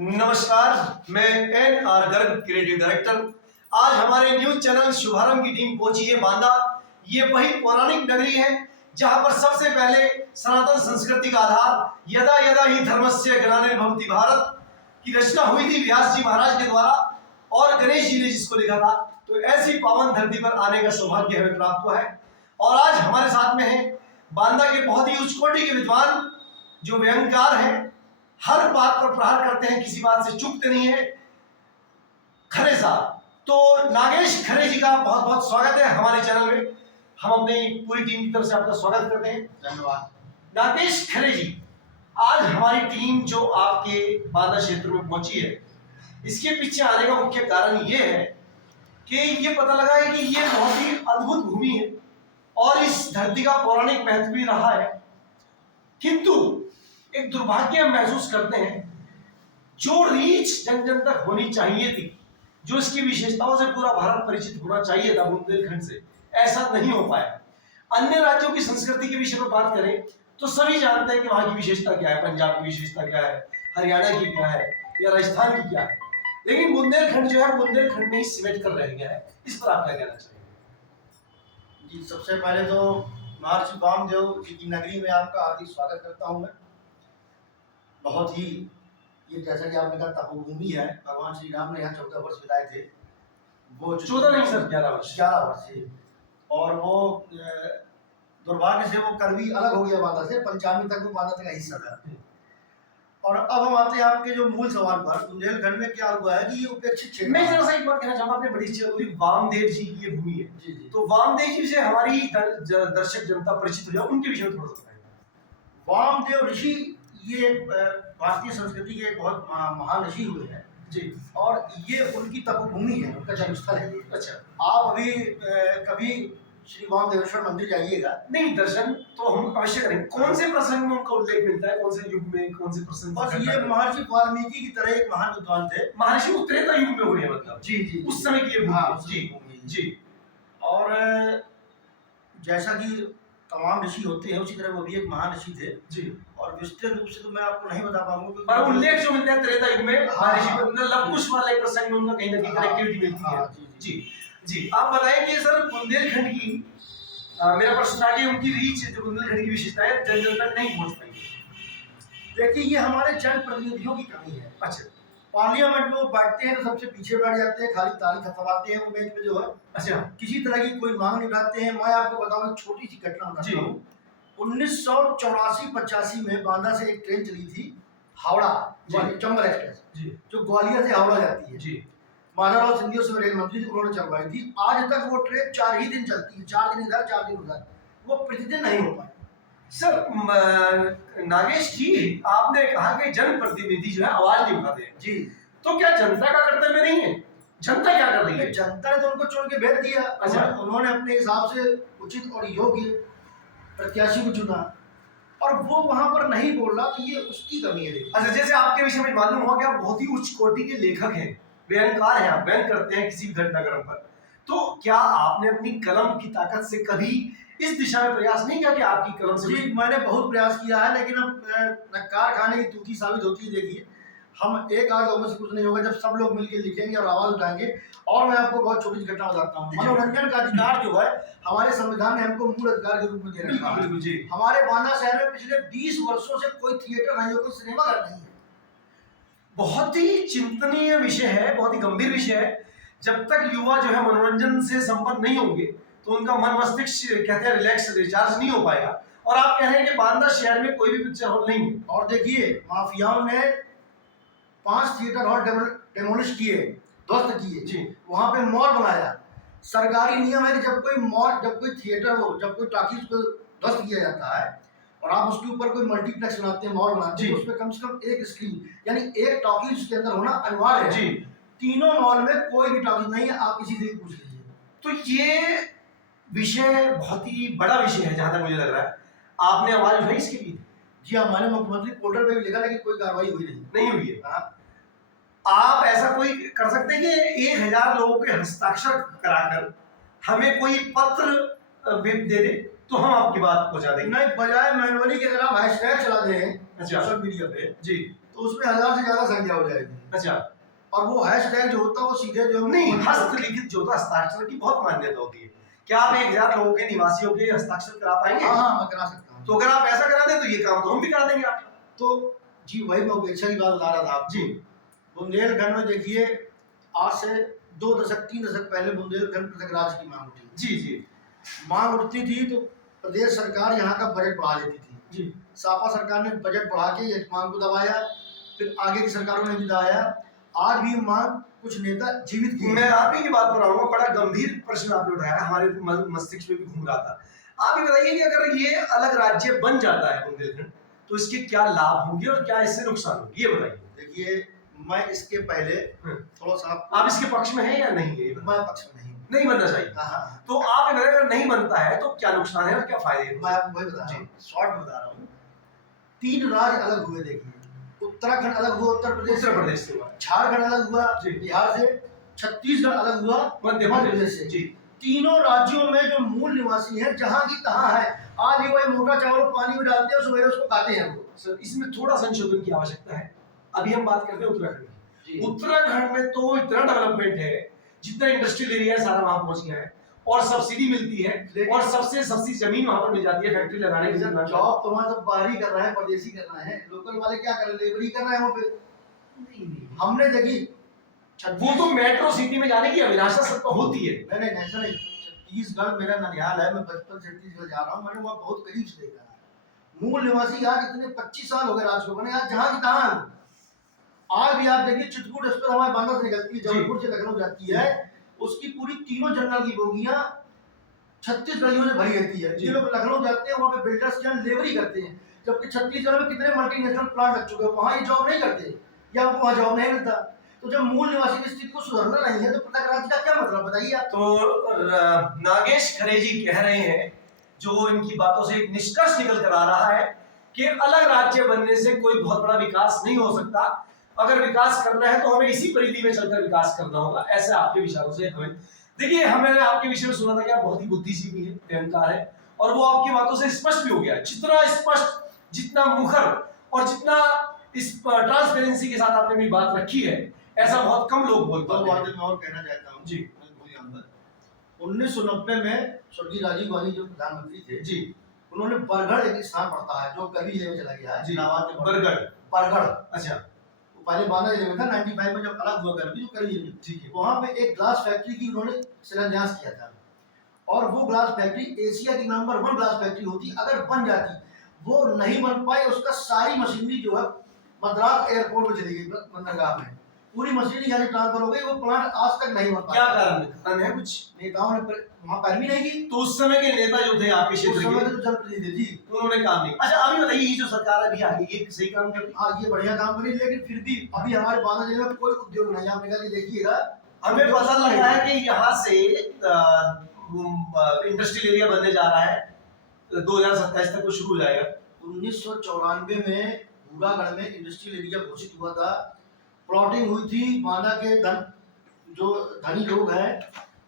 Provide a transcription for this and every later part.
नमस्कार, मैं N R Garg, creative director. आज हमारे न्यूज चैनल शुभारंभ की टीम पहुंची है बांदा। ये वही पौराणिक नगरी है जहां पर सबसे पहले सनातन संस्कृति का आधार यदा यदा ही धर्मस्य ग्लानिर्भवति भारत की रचना हुई थी व्यास जी महाराज के द्वारा, और गणेश जी ने जिसको लिखा था। तो ऐसी पावन धरती पर आने का सौभाग्य हमें प्राप्त हुआ है। और आज हमारे साथ में है बांदा के बहुत ही उच्च कोटि के विद्वान जो व्यंगकार है, हर बात पर प्रहार करते हैं, किसी बात से चूकते नहीं है, खरे साहब। तो नागेश खरे जी का बहुत बहुत स्वागत है हमारे चैनल में। हम अपनी पूरी टीम की तरफ से आपका स्वागत करते हैं। धन्यवाद। नागेश खरे जी, आज हमारी टीम जो आपके बांदा क्षेत्र में पहुंची है, इसके पीछे आने का मुख्य कारण ये है कि ये पता लगा है कि ये बहुत ही अद्भुत भूमि है और इस धरती का पौराणिक महत्व भी रहा है। किंतु एक दुर्भाग्य हम महसूस करते हैं, जो रीच जन जन तक होनी चाहिए थी, जो इसकी विशेषताओं से पूरा भारत परिचित होना चाहिए था बुंदेलखंड से, ऐसा नहीं हो पाया। अन्य राज्यों की संस्कृति के विषय में बात करें तो सभी जानते हैं कि वहां की विशेषता क्या है, पंजाब की विशेषता क्या है, हरियाणा की क्या है या राजस्थान की क्या है, लेकिन बुंदेलखंड जो है बुंदेलखंड में ही सिमट कर रह गया है। इस पर आप क्या कहना चाहिए? जी, सबसे पहले तो महर्षि वामदेव जी की नगरी में आपका हार्दिक स्वागत करता हूं मैं। बहुत ही ये जैसा कि आपने कहा तपोभूमि है। भगवान श्री राम ने यहाँ 14 वर्ष बिताए थे। वो 14 नहीं सर, 11 वर्ष। 11 वर्ष से, और वो दुर्भाग्य से वो कल भी अलग हो गया बांदा से। पंचामी तक वो बांदा का हिस्सा था। और अब हम आते हैं आपके जो मूल सवाल पर, बुंदेलखंड में क्या हुआ है कि ये उपेक्षित क्षेत्र। मैं जरा सा एक बात कहना चाहूंगा, आपने बड़ी अच्छी बोली, वामदेव जी की ये भूमि है। जी जी। तो वामदेव जी से हमारी दर्शक जनता परिचित हो जाए, उनके विषय में थोड़ा सा बताएं। वामदेव ऋषि ये भारतीय संस्कृति के एक बहुत महान ऋषि हुए हैं जी, और ये उनकी तपोभूमि है, उनका जन्मस्थल है ये। अच्छा। आप अभी कभी श्री वामदेवेश्वर मंदिर जाइएगा। नहीं, दर्शन तो हम अवश्य करेंगे। कौन से प्रसंग में उनका उल्लेख मिलता है, कौन से युग में, कौन से प्रसंग? बस ये महर्षि वाल्मीकि की तरह एक महान विद्वान थे। महर्षि वो त्रेता युग में हुए हैं, मतलब जी जी, उस समय की ये भूमि। हाँ, जी जी। और जैसा कि तमाम ऋषि होते हैं उसी तरह वो भी एक महान ऋषि थे जी। और विस्तृत रूप से तो मैं आपको नहीं बता पाऊंगा, पर उल्लेख जो मिलता है त्रेता युग में महर्षि हाँ, लव कुश वाले प्रसंग में उनका कहीं ना कहीं कनेक्टिविटी मिलती है। जी जी। आप बताएं कि सर बुंदेलखंड की मेरा प्रश्न था कि उनकी रीच, जो बुंदेलखंड की विशेषता है, जन जन तक नहीं पहुंच पाई। देखिए, ये हमारे जनप्रतिनिधियों की कमी है। अच्छा। पार्लियामेंट में वो बैठते हैं तो सबसे पीछे बैठ जाते हैं, खाली ताली थपथपाते हैं वो बेंच पे जो है। अच्छा। किसी तरह की कोई मांग नहीं उठाते हैं। मैं आपको बताऊं, एक छोटी सी घटना बताता हूँ। 1984-85 में बांदा से एक ट्रेन चली थी हावड़ा, चंबल एक्सप्रेस जी, जो ग्वालियर से हावड़ा जाती है। जी। माधवराव सिंधिया से रेल मंत्री थे, उन्होंने चलवाई थी। आज तक वो ट्रेन 4 ही दिन चलती है, 4 दिन इधर 4 दिन उधर, वो प्रतिदिन नहीं हो पाई। सर नागेश जी, आपने कहा कि जनप्रतिनिधि जो है आवाज नहीं उठाते हैं जी, तो क्या जनता का कर्तव्य नहीं है? जनता क्या कर रही है? जनता ने तो उनको चुन के भेज दिया। अच्छा। उन्होंने अपने हिसाब से उचित और योग्य प्रत्याशी को चुना और वो वहां पर नहीं बोल रहा, तो ये उसकी कमी है। अच्छा, जैसे आपके विषय में मालूम हुआ कि आप बहुत ही उच्च कोटि के लेखक हैं, व्यंगकार हैं, आप व्यंग करते हैं किसी भी घटनाक्रम पर, तो क्या आपने अपनी कलम की ताकत से कभी इस दिशा में प्रयास नहीं किया कि आपकी कलम से? जी, मैंने बहुत प्रयास किया है, लेकिन अब नक्कार खाने की तूती साबित होती है। देखिए, हम एक आध लोगों से कुछ नहीं होगा जब सब लोग मिलकर लिखेंगे और आवाज उठाएंगे। और मैं आपको बहुत छोटी सी घटना बताता हूँ। मनोरंजन का अधिकार जो है हमारे संविधान ने हमको मूल अधिकार के रूप में दे रखा है। जी। हमारे बांदा शहर में पिछले 20 वर्षों से कोई थिएटर नहीं है, कोई सिनेमाघर नहीं है। बहुत ही चिंतनीय विषय है, बहुत ही गंभीर विषय है। जब तक युवा जो है मनोरंजन से संपन्न नहीं होंगे तो उनका मन मस्तिष्क कहते हैं रिलैक्स, रिचार्ज नहीं हो पाएगा। और आप कह रहे हैं कि बांदा शहर में कोई भी पिक्चर हॉल नहीं है। और देखिए, माफियाओं ने 5 थिएटर हॉल डेमोलिश किए, ध्वस्त किए जी। वहां पे मॉल बनाया। सरकारी नियम है कि जब कोई मॉल, जब कोई थिएटर हो, जब कोई टॉकीज को ध्वस्त किया जाता है और आप उसके ऊपर कोई मल्टीप्लेक्स बनाते हैं, मॉल बनाते हैं, तो उसमें कम से कम एक स्क्रीन यानी एक टॉकीज के अंदर होना अनिवार्य है। जी। तीनों मॉल में कोई भी टॉकीज नहीं है, आप किसी से पूछ लीजिए। तो ये विषय बहुत ही बड़ा विषय है जहां तक मुझे लग रहा है। आपने आवाज उठाई इसके लिए? जी हाँ, मैंने मुख्यमंत्री पोर्टल पे भी लिखा, लेकिन कोई कार्रवाई हुई नहीं हुई है। हाँ। आप ऐसा कोई कर सकते हैं कि 1000 लोगों के हस्ताक्षर कराकर हमें कोई पत्र दे दे तो हम आपकी बात पहुंचा देंगे। नहीं, बजाय मैनुअली की अगर आप हैशटैग चला दें अच्छा। सोशल मीडिया पे जी, तो उसमें 1000 से ज्यादा संख्या हो जाएगी। अच्छा, और वो हैशटैग जो होता है वो सीधे जो नहीं, हस्तलिखित जो होता है हस्ताक्षर की बहुत मान्यता होती है। क्या आप 1000 लोगों के निवासियों के हस्ताक्षर करा पाएंगे? हाँ मैं करा सकता हूँ। तो अगर आप ऐसा करा दें तो ये काम तो हम भी करा देंगे आपका। तो जी वही मैं उपेक्षा की बात बता रहा था आपको। जी, बुंदेलखंड में देखिए आज से 2 दशक 3 दशक पहले बुंदेलखंड पृथक राज्य की मांग उठी। जी, मांग उठती थी तो प्रदेश सरकार यहाँ का बजट बढ़ा देती थी। जी, सापा सरकार ने बजट बढ़ा के इस मांग को दबाया, फिर आगे की सरकारों ने भी दबाया। आज भी मांग कुछ नेता जीवित किए। मैं आप ही की बात पर आऊंगा। बड़ा गंभीर प्रश्न आपने उठाया, हमारे मस्तिष्क में भी घूम रहा था। आप ही बताइए कि अगर ये अलग राज्य बन जाता है बुंदेलखंड, तो इसके क्या लाभ होंगे और क्या इससे नुकसान होंगे, ये बताइए। देखिए मैं इसके पहले थोड़ा सा आप इसके पक्ष में हैं या नहीं है? मैं पक्ष में नहीं हूँ। नहीं बनना चाहिए। हाँ तो आप अगर नहीं बनता है तो क्या नुकसान है और क्या फायदे हैं? मैं आपको वही बता रहा हूँ, शॉर्ट में बता रहा हूँ। 3 राज्य अलग हुए देखिए, उत्तराखंड अलग हुआ उत्तर प्रदेश से हुआ, झारखंड अलग हुआ जी, बिहार से, छत्तीसगढ़ अलग हुआ मध्य प्रदेश से। जी, तीनों राज्यों में जो मूल निवासी हैं जहां की तहां है, आज भी वही मोटा चावल पानी में डालते हैं, सवेरे उसको खाते हैं वो। सर इसमें थोड़ा संशोधन की आवश्यकता है। अभी हम बात करते हैं उत्तराखंड की। जी। उत्तराखंड में तो इतना डेवलपमेंट है, जितना इंडस्ट्रियल एरिया है सारा वहां पहुंच गया है और सब्सिडी मिलती है और सबसे सस्ती जमीन वहां पर मिल जाती है फैक्ट्री लगाने की। जॉब तो वहां सब बाहरी कर रहे हैं, परदेशी कर रहे हैं, लोकल वाले क्या कर रहे हैं, लेबरी कर रहे हैं वहां पे। नहीं, हमने देखी वो तो मेट्रो सिटी में जाने की अभिलाषा सबको होती है। नहीं ऐसा नहीं। छत्तीसगढ़ मेरा ननिहाल है, मैं बचपन से छत्तीसगढ़ जा रहा हूँ, मैंने वहाँ बहुत करीब से देखा है। मूल निवासी आज इतने 25 साल हो गए राज्य को बने, आज जहाँ की तहाँ। आज भी आप देखिए चित्रकूट एक्सप्रेस हमारे बांदा से निकलती है, जबलपुर से लखनऊ जाती है, उसकी पूरी तीनों जनरल की बोगियां छत्तीसगढ़ियों से भरी रहती है। ये लोग लखनऊ जाते हैं, वहाँ पे बिल्डर्स क्या लेबरी करते हैं, जबकि छत्तीसगढ़ में कितने मल्टीनेशनल प्लांट लग चुके हैं, वहाँ ये जॉब नहीं करते या उनको वहाँ जॉब नहीं मिलता। तो जब मूल निवासी की स्थिति को सुधारना नहीं है तो पृथक राज्य का क्या मतलब बताइए आप। तो नागेश खरे जी कह रहे हैं, जो इनकी बातों से एक निष्कर्ष निकल कर आ रहा है कि अलग राज्य बनने से कोई बहुत बड़ा विकास नहीं हो सकता। अगर विकास करना है तो हमें इसी परिधि में चलकर विकास करना होगा, ऐसे आपके विचारों से हमें। देखिए हमें आपके विषय में सुना था कि आप बहुत ही बुद्धिजीवी है, अहंकार है, और वो आपकी बातों से स्पष्ट भी हो गया। जितना स्पष्ट, जितना मुखर और जितना इस ट्रांसपेरेंसी के साथ आपने मेरी बात रखी है, ऐसा बहुत कम लोग बोल पाते हैं। मैं और कहना चाहता हूँ जी, 1990 में स्वर्गीय राजीव गांधी जो प्रधानमंत्री थे जी, उन्होंने बरगढ़ एक स्थान पड़ता है जो कभी लेवल चला गया है, बरगढ़। बरगढ़ अच्छा, पहले बांदा जिले में था, 95 में जब अलग हुआ करबी तो करबी में, ठीक है। वहां पे एक ग्लास फैक्ट्री की उन्होंने शिलान्यास किया था, और वो ग्लास फैक्ट्री एशिया की नंबर 1 ग्लास फैक्ट्री होती अगर बन जाती। वो नहीं बन पाई, उसका सारी मशीनरी जो है मद्रास एयरपोर्ट में चली गई, बंदरगाह में पूरी मशीनरी यहाँ ट्रांसफर हो गई, वो प्लांट आज तक नहीं बन पाया। क्या कारण है? कुछ नेताओं ने वहां पैरवी नहीं की। तो उस समय के नेता जो थे आपके क्षेत्र के, तो जनप्रतिनिधि जी, उन्होंने काम नहीं। अच्छा अभी बताइए, ये जो सरकार अभी आ गई, ये सही काम कर रही है? हाँ ये बढ़िया काम करी, लेकिन फिर भी अभी हमारे बांदा जिले में कोई उद्योग नहीं है। आप निकाल के देखिएगा, हमें पता लग रहा है कि यहाँ से इंडस्ट्रियल एरिया बनने जा रहा है, 2027 तक वो शुरू हो जाएगा। 1994 में बूढ़ागढ़ में इंडस्ट्रियल एरिया घोषित हुआ था, प्लॉटिंग हुई थी, बांदा के जो धनी लोग हैं,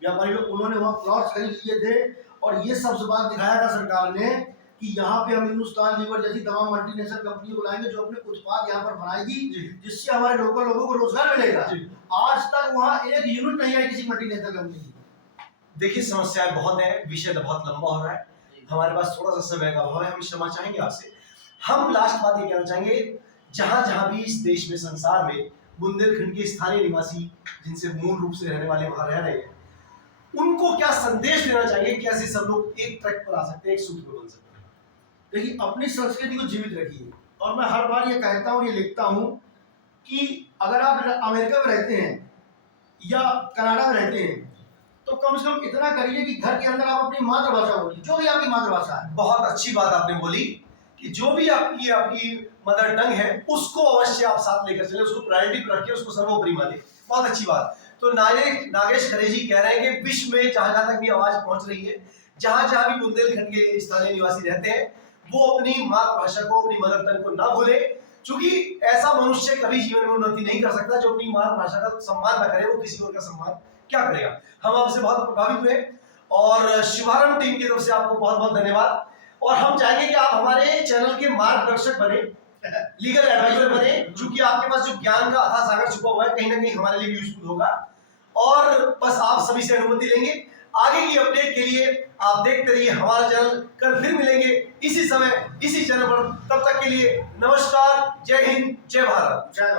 व्यापारी लोग, उन्होंने वहाँ प्लॉट्स खरीद लिए थे, और ये सब बात दिखाया था सरकार ने कि यहाँ पे हम हिंदुस्तान लीवर जैसी तमाम मल्टीनेशनल कंपनी को लाएंगे जो अपने उत्पाद यहाँ पर बनाएगी, जिससे हमारे लोकल लोगों को रोजगार मिलेगा। आज तक वहाँ एक यूनिट नहीं है किसी मल्टीनेशनल कंपनी की। देखिए समस्याएं बहुत है, विषय तो बहुत लंबा हो रहा है, हमारे पास थोड़ा सा समय का अभाव है, हम क्षमा चाहेंगे आपसे। हम लास्ट बात ये कहना चाहेंगे, जहां जहां भी इस देश में, संसार में बुंदेलखंड के स्थानीय निवासी जिनसे मूल रूप से रहने वाले वहां रह रहे हैं, उनको क्या संदेश देना चाहिए, कैसे सब लोग एक ट्रैक पर आ सकते हैं, एक सूत्र पर बन सकते हैं? देखिए अपनी संस्कृति को जीवित रखिए, और मैं हर बार ये कहता हूँ, ये लिखता हूँ कि अगर आप अमेरिका में रहते हैं या कनाडा में रहते हैं तो कम से कम इतना करिए कि घर के अंदर आप अपनी मातृभाषा बोलिए, जो भी आपकी मातृभाषा है। बहुत अच्छी बात आपने बोली कि जो भी आपकी मदर टंग है उसको अवश्य आप साथ लेकर चले, उसको प्रायोरिटी पर रखिए, उसको सर्वोपरि मानिए। बहुत अच्छी बात। तो नागेश खरे जी कह रहे हैं कि विश्व में जहां जहां तक भी आवाज पहुंच रही है, जहां जहां भी बुंदेलखंड के स्थानीय निवासी रहते हैं, वो अपनी मातृभाषा को, अपनी मदर टंग को ना भूले, क्योंकि ऐसा मनुष्य कभी जीवन में उन्नति नहीं कर सकता जो अपनी मातृभाषा का सम्मान ना करे, वो किसी और का सम्मान क्या करेगा। हम आपसे बहुत प्रभावित हुए, और शुभारंभ टीम की तरफ से आपको बहुत बहुत धन्यवाद। और हम चाहेंगे कि आप हमारे चैनल के मार्गदर्शक बने, लीगल एडवाइजर बने, क्योंकि आपके पास जो ज्ञान का अथाह सागर छुपा हुआ है कहीं ना कहीं हमारे लिए यूजफुल होगा। और बस आप सभी से अनुमति लेंगे। आगे की अपडेट के लिए आप देखते रहिए हमारा चैनल। कल फिर मिलेंगे इसी समय इसी चैनल पर। तब तक के लिए नमस्कार, जय हिंद, जय भारत। जय